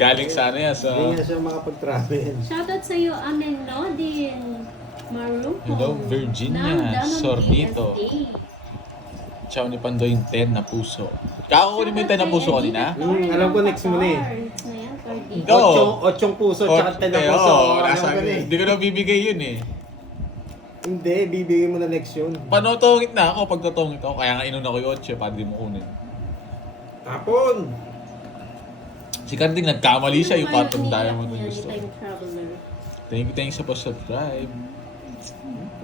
Galing sa ano yan, sa... Hindi nga siya makapag-travel. Shoutout sa iyo, Amenodin Maruco. Hello, Virginia, ng Danon Sornito. PSA. Ciao ni Pandoy yung 10 na puso. Kakakunin mo yung 10 na puso kanina? Alam ko next mo na eh. Ayan, Cardi. Go! 8 puso, tsaka 10 na puso. Alam ko na eh. Hindi ko na bibigay yun eh. Hindi, bibigay mo na next yun. Panotongit na ako pag natongit ako. Kaya nga inuna ko yung 8 para di mo kunin. Tapon! Si Carding nagkamali siya yung Ano Quantum kaya Diamond niya yung ni gusto. Time Traveler? Thank you sa pa-subscribe.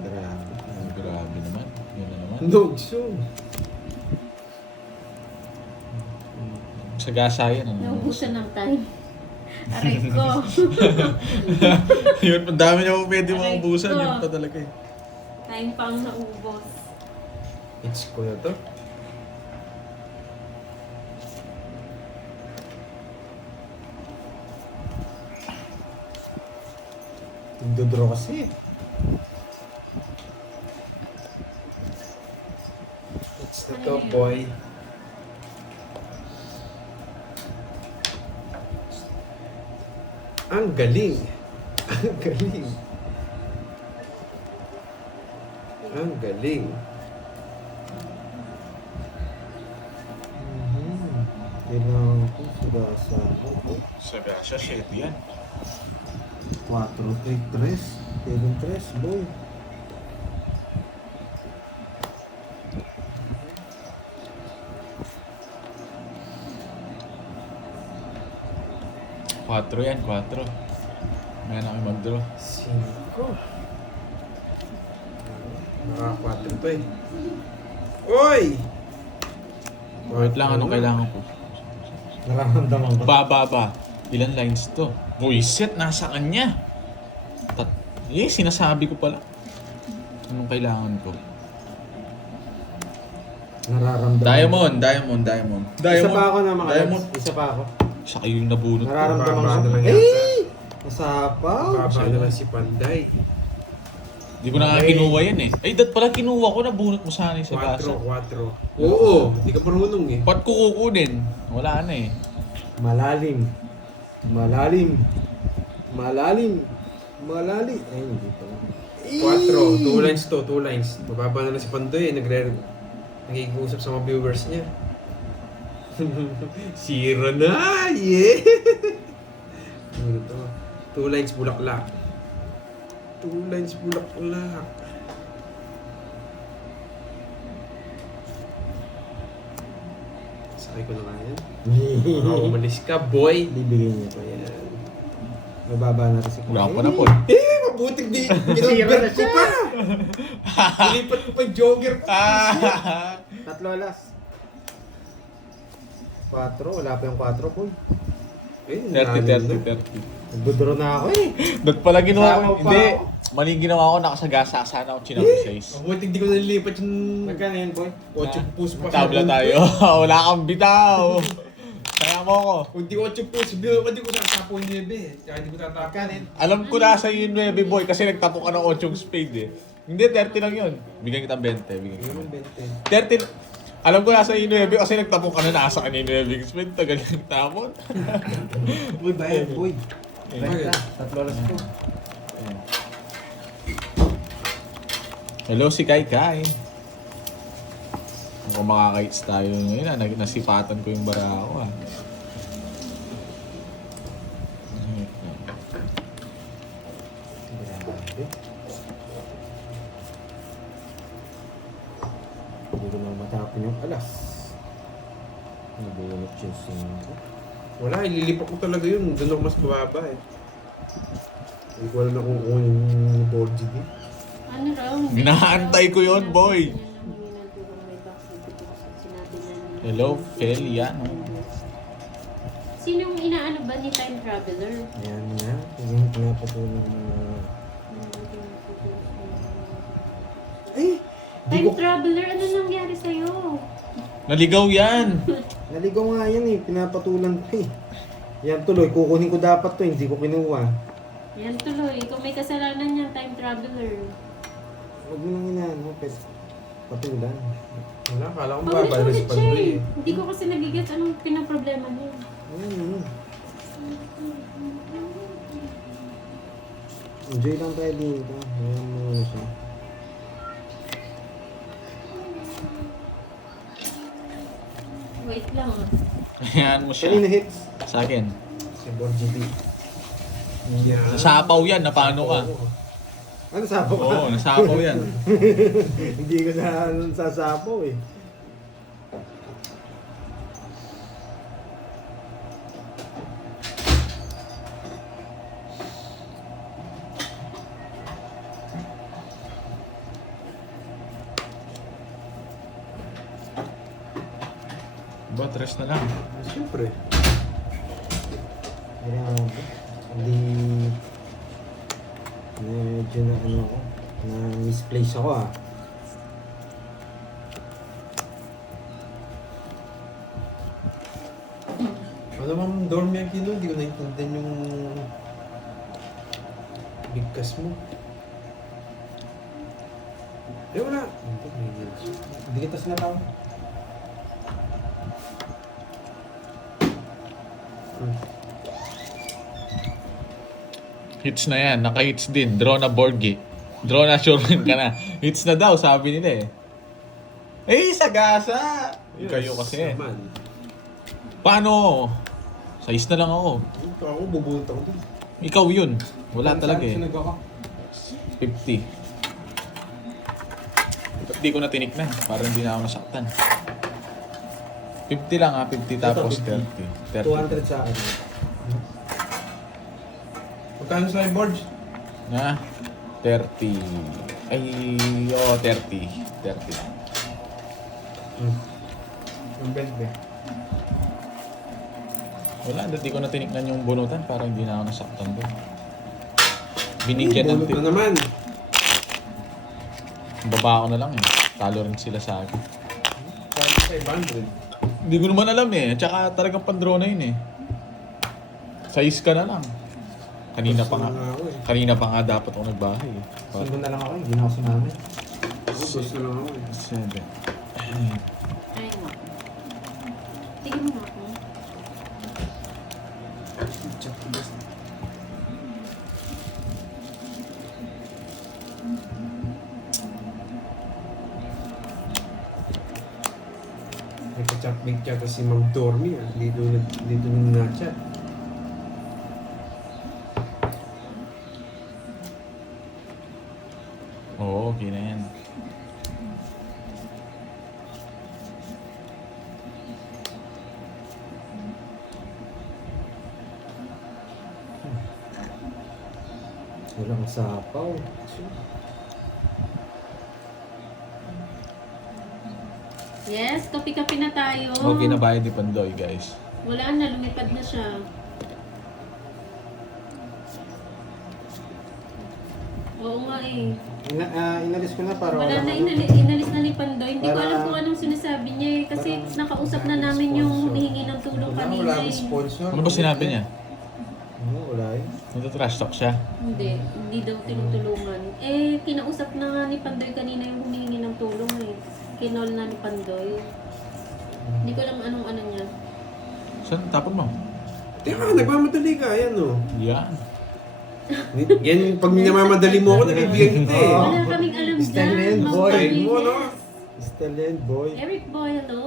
Grabe. Grabe naman. Yun na naman. Nogs yun. Sagasa yan. Ano? Naubusan ng time. Aray ko. Yun, ang dami niya kung pwede Aray maubusan. ko. Yun pa talaga eh. Time pang naubos. It's ko na to. Nagdodraw kasi. It's na to, boy. Ang galing. Ang galing. Ang galing. Kailangan ko sugasa ko. Sagasa, shit yan. 4, 3, 3. 7, 3, boy. Quatro yan, 4. May na kami mag-draw. 5. Naka-4 to eh. Oy! Wait lang, anong kailangan ko? Nararamdaman ko. Ba. Ilan lines to? Buisit, nasa kanya. Sinasabi ko pala. Anong kailangan ko? Nararamdaman. Diamond. Isa pa ako na mga Diamond. Diamond. Isa pa ako. Siya kayo yung nabunot ko. Nararamdaman Baba ko. na lang yata. Eh! Nasapaw. Baba na lang si Panday. Di ko na nga Okay. kinuha yan eh. Ay, pala kinuha ko, nabunot mo sana yung sa 4. gasa. Oo, hindi ka marunong eh. Ba't ko kukunin? Wala na eh. Malalim. Ay, hindi pa. 4. 2 lines to, 2 lines. Mababa na lang si Pandoy eh. Nagkikusap sa mga viewers niya. Zero na! Yeah! Ano to? 2 lines bulaklak. 2 lines bulaklak. Sakay ko na nga yan. Oh, umalis ka, boy! Bibigyan niya pa yan. Mababa na kasi. Wala pa na po. Eh, mabuting di. Kinonvert ko pa. Nilipat ko pa yung jogger ko. Tatlo alas. 4, wala pa yung 4 po. Eh, 30. Nagbudraw na ako eh. Ba't pala ginawa Sama ko? pa Hindi. ako. Maling ginawa ko, nakasagasa sana ako chinabisize. Mabuting di ko nalilipat yung Magkano yan, boy? 8 puso pa. Tabla tayo. Wala kang bitaw. Kaya mo ko. Kung di 8 puso, hindi ko sasapo yung nebe. Kaya hindi ko tatakanin. Alam ko nasa yun, baby boy, kasi nagtapo ka ng 8 spade eh. Hindi, 30 lang yun. Bigyan kita 20. Bigyan kita Yung 20. 30. Alam ko nasa yun, baby, kasi nagtapo ka na nasa kanina yung spade. Tagal yung tapon. Boy, bayad, boy. Bakit? Tatlo alas po. Hello, si Kai Kai. Kung makakaits tayo ngayon, nasipatan ko yung bara ko ah. Grabe. Hindi ko na matapon yung alas. Nabulot yung 5. Wala, ililipat ko talaga yun. Doon ako mas bababa eh. Hindi ko alam na kung yung board GD. Ano raw? Inaantay ko yun, boy. Hello, Felia. Sinong inaano ba ni Time Traveler? Ayan na. Yung pinapatuloy ng Time Traveler, ano nangyari sa'yo? Naligaw yan. Naligaw nga yan eh. Pinapatulan ko eh. Yan tuloy. Kukunin ko dapat to. Hindi ko kinuha. Yan tuloy, kung may kasalanan yan, Time Traveler. Huwag mo nang inaano. Patulan. Wala, kala ko Publish bababa na si ulit siya Pandoy eh. eh. Hindi ko kasi nagigets anong pinaproblema niya. Ayun. Enjoy lang tayo dito. Ayan mo na siya. Wait lang. Ayan mo siya. Kanina hits. Sa akin. Si board GD. Yeah. Nasapaw yan, napano ka? Ano sapo ka? Oo, nasapaw yan. Hindi ko na sasapo eh. Ba, tres na lang. Siyempre. Grabe. Hindi... Medyo na ano ako. Na misplace ako ah. Ano mang dorm yan kino? Hindi ko naintindihan yung bigkas mo. Eh wala. Hindi, may gills. Hindi kita sinatawag. Hits na yan, naka-hits din. Draw na Borgi. Draw na sure ka na. Hits na daw, sabi nila eh. Eh, sagasa! Kayo kasi. Naman. Paano? Size na lang ako. Ako, bubunta ko din. Ikaw yun. Wala talaga eh. Sunod ako. 50. Ba't di ko na tinikman? Parang hindi na ako nasaktan. 50 lang ha, 50 tapos 50. 30. 30. 200 sa akin. Magkano sa boards? Na? 30. Ay, 30. 30. Ang 20. Wala, hindi ko na tiniknan yung bunutan para hindi na ako nasaktan doon. Binigyan ng Bunot tip. na naman. Baba ko na lang eh. Talo rin sila sa akin. 500. Hindi ko naman alam eh. Tsaka talagang pandro na yun eh. Size ka na lang. Kanina pa nga. Gusto na ako eh. Kanina pa nga dapat ako nagbahay eh. Sundo na lang ako, hindi na ako sumama. Ako gusto lang ako eh. 7. Ay, mo. Tingin mo ako. Check the best. Nagka-chat-mate chat si Ma'am Dormy ah. Dito nung na-chat. Oo, okay na yan. Walang sapaw. Yes, kape-kape na tayo. Okay na bayad ni Pandoy, guys. Wala na, lumipad na siya. Oo nga eh. Inalis ko na para Wala na, ano. inalis na ni Pandoy. Hindi ko Para- alam kung anong sinasabi niya eh. Kasi Parang- nakausap na namin yung humihingi ng tulong Wala kanina akong eh. sponsor. Ano ba sinabi niya? Wala eh. Nagtatrash talk siya. Hindi daw tinutulungan. Eh, kinausap na nga ni Pandoy kanina yung humihingi ng tulong eh. Kinol na ni Pandoy. Hindi ko alam anong ano niya. Saan? Tapon mo? Teka, nagmamadali ka. Ayan oh. Yan. Yan, pag minamamadali mo ako, nabibigyan kita eh. Oo. Wala kaming alam Stand dyan. in, Ma'am boy. Rodriguez. Mo, no? Stalin, boy. Eric Boy, hello.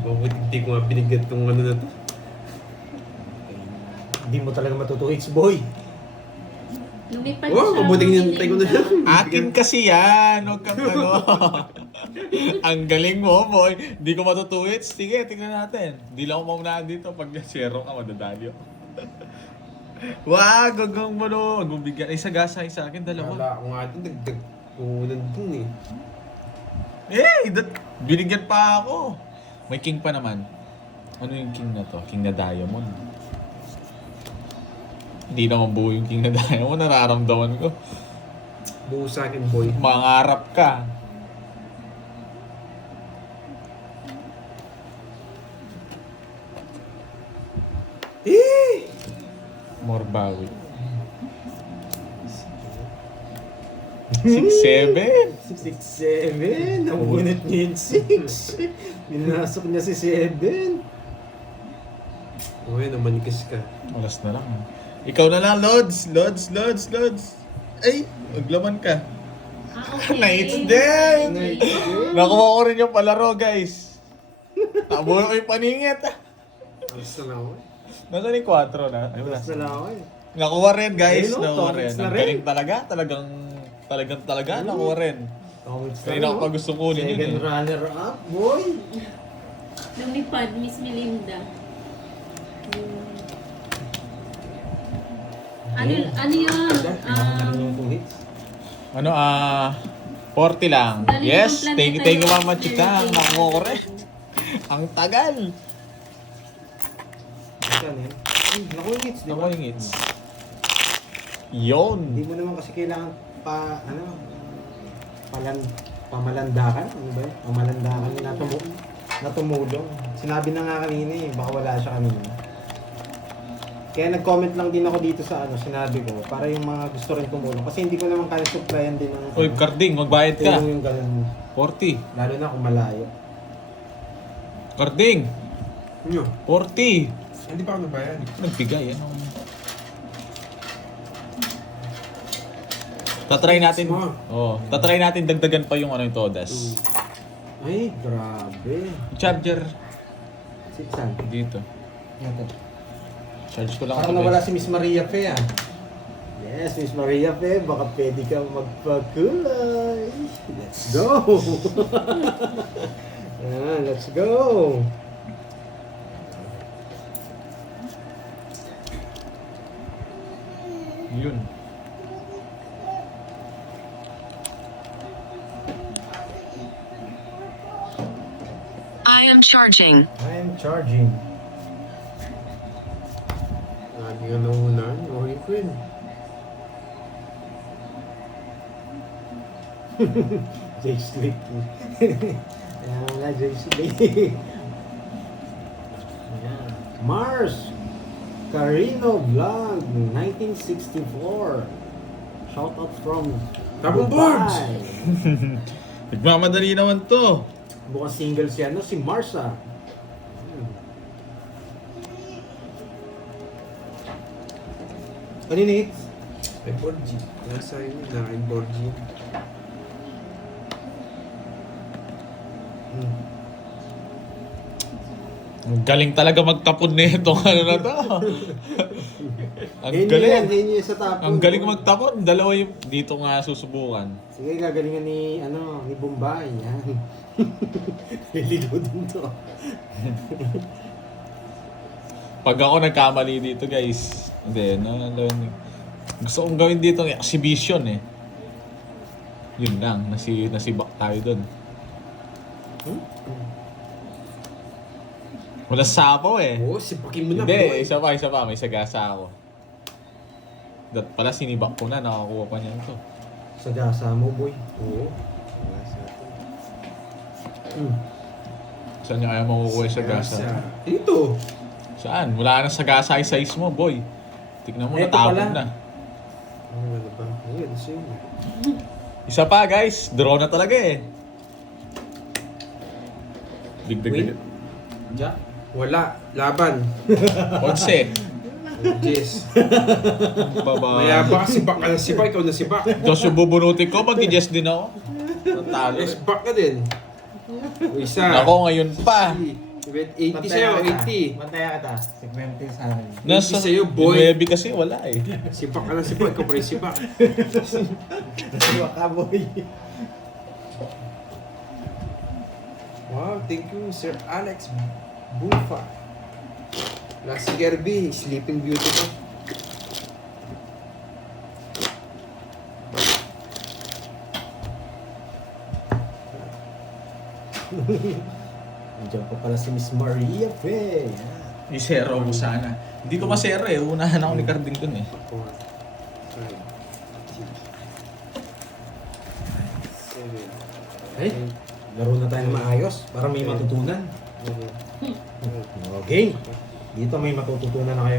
Hindi ko nga binigyan tong ano na to. Hindi mo talaga matutuhits, boy. Lumipad Oh, siya. mabuting nintay ko na lang. Akin kasi yan. Huwag kang ano. Ang galing mo, boy. Hindi ko matutuwit. Sige, tingnan natin. Hindi lang ako maunahan dito. Pag zero ka, madadali ako. Wag, gagang mo no. Huwag mong bigyan. Isa gasa, isa akin, dalawa. Wala ako nga din, dagdag kunan dun eh. Binigyan pa ako. May king pa naman. Ano yung king na to? King na diamond. Hindi naman buo yung king na diamond. Nararamdaman ko. Buo sa akin, boy. Mangarap ka. More bawi. 6-7. 6-7. Namunit niya yung 6. Binasok niya si 7. Okay, namanikas ka. Oras na lang. Ikaw na lang, Lods. Lods. Ay, maglaman ka. Okay. Nights din! Okay. Nakuha ko rin yung palaro, guys. Tabo ko yung paningit. Alas na lang ako eh. Nasaan yung 4 na? Ay, wala. Basta na ako eh. Nakuha rin, guys. Ayun, no, Nakuha rin. topics na Ang rin. galing talaga. Talaga. Nakuha rin. Kanina ko pa gusto kunin yun Second eh. runner up, boy. Lumipad, Miss Melinda. Ano yun? Yung 2 hits. 40 lang. Galing Yes, ng thank you, planeta Mama yung Chika. Mary Nakuha ko Jane. rin. Ang tagal. Saan yan? Ay, naku yung hits, di Nakuha ba? yung hits. Yun. Hindi mo naman kasi kailangan pamalandakan. Ano ba yun? Pamalandakan na tumulong. Sinabi na nga kanina eh, baka wala siya kanina. Kaya nag-comment lang din ako dito sa sinabi ko, para yung mga gusto rin tumulong. Kasi hindi ko naman kaya supplyan din ng Uy, Carding, magbayad ka. tulong yung ganun. 40. Lalo na kung malayo. Carding, Ano? 40. Hindi pa ako nabayad. Nagbigay, ano? Tatry natin. Tatry natin dagdagan pa yung yung todas. Ay, grabe. Charger Saan? dito. Ito. Charge ko lang Parang ito, nawala guys. si Miss Maria Fe ah. Yes, Miss Maria Fe, baka pwede ka magpakulay. Let's go! Let's go! am charging. I'm charging. Lagi nga naunahan. Okay ko yun. Jay Sleep. Ayan na, Jay Sleep. Ayan. Mars Carino Vlog 1964. Shoutout from Tapong Dubai. boards! Nagmamadali naman to. Bukas single si ano, si Mars ah. Ano yun, Nate? Ay, 4G. Nasa yun. Nakain 4G. Ang galing talaga magtapon nito. Ano na to? Ang galing. Hindi sa tapon. Ang galing magtapon. Dalawa yung dito nga susubukan. Sige, gagalingan ni, ano, ni Bombay. Yan. Liligo din to. Pag ako nagkamali dito, guys. Hindi, gusto kong gawin dito ng exhibition eh. Yun lang, nasibak tayo dun. Wala sapaw eh. Oo, sipakin mo na, Hindi, boy. isa pa, may sagasa ako. Dat pala sinibak ko na, nakakuha pa niya ito. Sa gasa mo, boy. Oo. Saan niya kaya makukuha yung sagasa? Ito. Saan? Wala nang sagasa yung size mo, boy. Tignan mo, Eto natapon pala. na. Ano ba? Ayun, same. Isa pa, guys. Draw na talaga eh. Big. Ja. Wala. Laban. 11. Jess. Baba. Mayaba ka, sibak ka na sibak. Ikaw na sibak. Diyos yung bubunutin ko, mag-guess din ako. Natalo. Yes, back ka din. O, isa. Ako ngayon pa. 80 sa'yo, 80. Mantaya ka ta. 50 sa akin. Nasa sa'yo, boy. yung Webby kasi wala eh. Sibak ka na sibak. Ikaw pa rin sibak. Nasiwa ka, boy. Wow, thank you, Sir Alex Bufa. Last si Gerby, Sleeping Beauty pa. Nandiyan pa pala si Miss Maria Fe. I-zero mo sana. Hindi ko masero eh. Unahan ako ni Carding dun eh. 4, 5, 6, 7, Eh, laro na tayo ng maayos para may matutunan. Okay. Dito may matututunan na kayo.